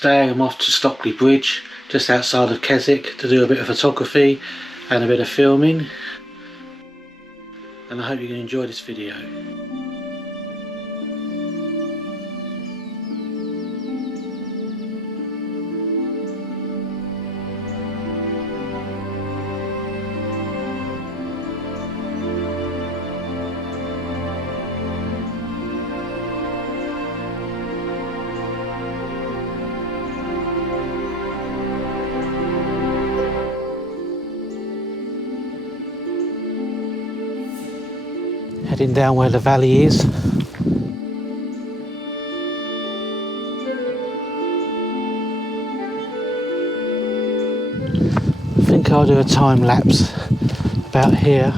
Today I'm off to Stockley Bridge, just outside of Keswick, to do a bit of photography and a bit of filming, and I hope you can enjoy this video. Heading down where the valley is. I think I'll do a time lapse about here.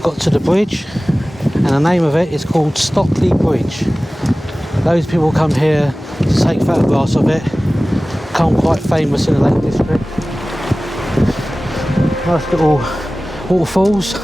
Got to the bridge, and the name of it is called Stockley Bridge. Those people come here to take photographs of it, become quite famous in the Lake District. Nice little waterfalls.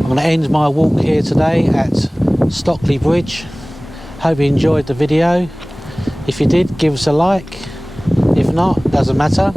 I'm going to end my walk here today at Stockley Bridge. Hope you enjoyed the video. If you did, give us a like. If not, doesn't matter.